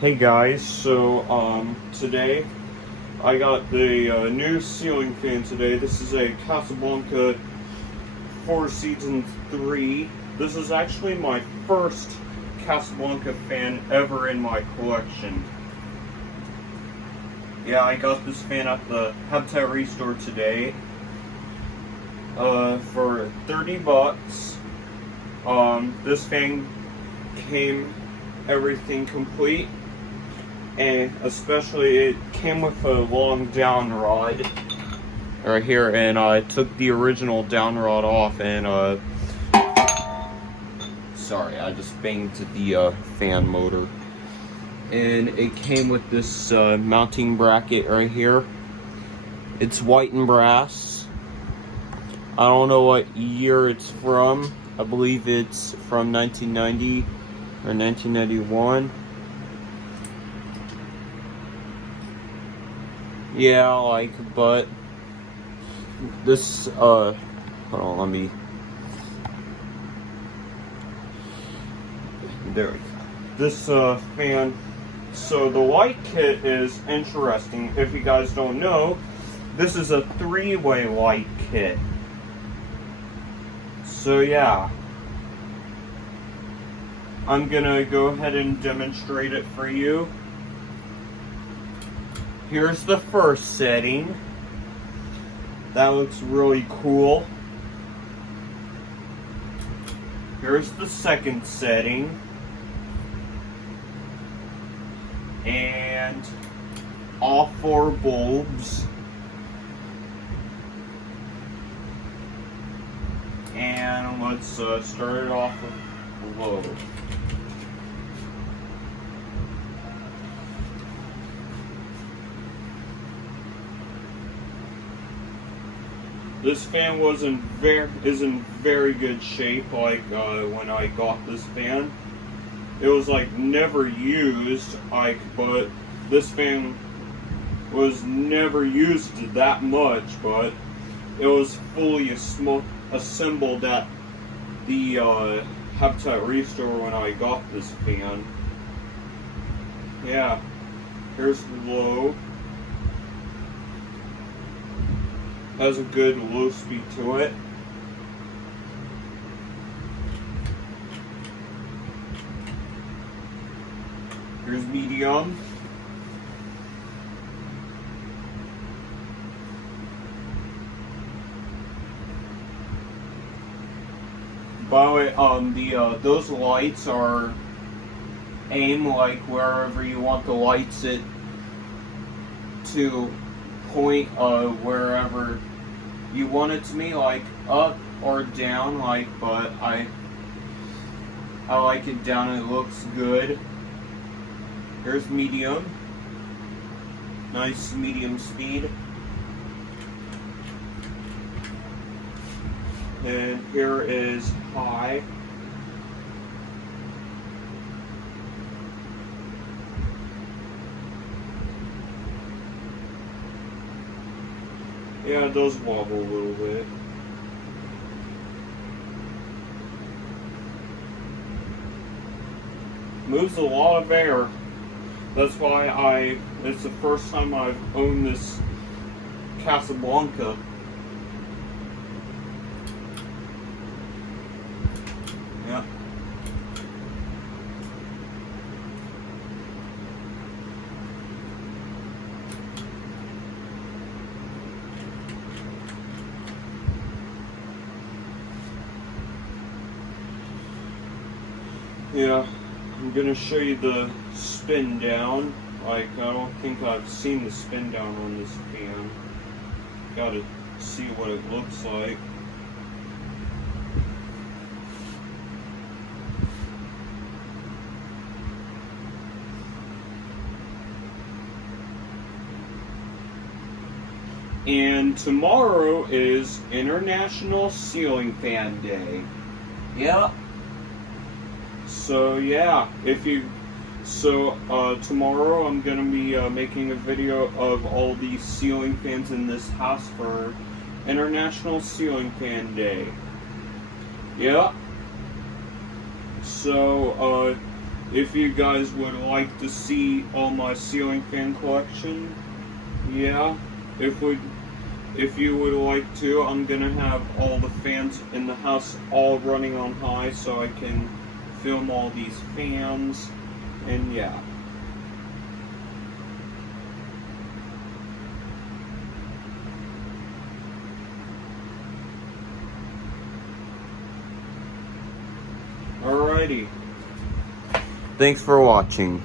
Hey guys, so today I got the new ceiling fan today. This is a Casablanca 4 Seasons 3. This is actually my first Casablanca fan ever in my collection. Yeah, I got this fan at the Habitat Restore today for 30 bucks. This fan came everything complete. And especially it came with a long down rod right here, and I took the original down rod off, and sorry, I just banged the fan motor. And it came with this mounting bracket right here. It's white and brass. I don't know what year it's from. I believe it's from 1990 or 1991. Yeah, but this, hold on, let me, there we go. This, fan, so the light kit is interesting. If you guys don't know, this is a 3-way light kit. So yeah, I'm gonna go ahead and demonstrate it for you. Here's the first setting. That looks really cool. Here's the second setting. And all 4 bulbs. And let's start it off with low. This fan is in very good shape. Like when I got this fan, it was like never used. But this fan was never used that much. But it was fully assembled at the Habitat Restore when I got this fan. Yeah, here's low. Has a good low speed to it. Here's medium. By the way, those lights are aim like wherever you want the lights to point, wherever you want it to be, like up or down, but I like it down. It looks good. Here's medium. Nice medium speed. And here is high. Yeah, it does wobble a little bit. Moves a lot of air. That's why it's the first time I've owned this Casablanca. Yeah. Yeah, I'm gonna show you the spin down. I don't think I've seen the spin down on this fan. Gotta see what it looks like. And tomorrow is International Ceiling Fan Day. Yeah. So yeah, tomorrow I'm gonna be making a video of all these ceiling fans in this house for International Ceiling Fan Day. Yeah. So if you guys would like to see all my ceiling fan collection, yeah, if you would like to, I'm gonna have all the fans in the house all running on high so I can film all these fans, and yeah. Alrighty. Thanks for watching.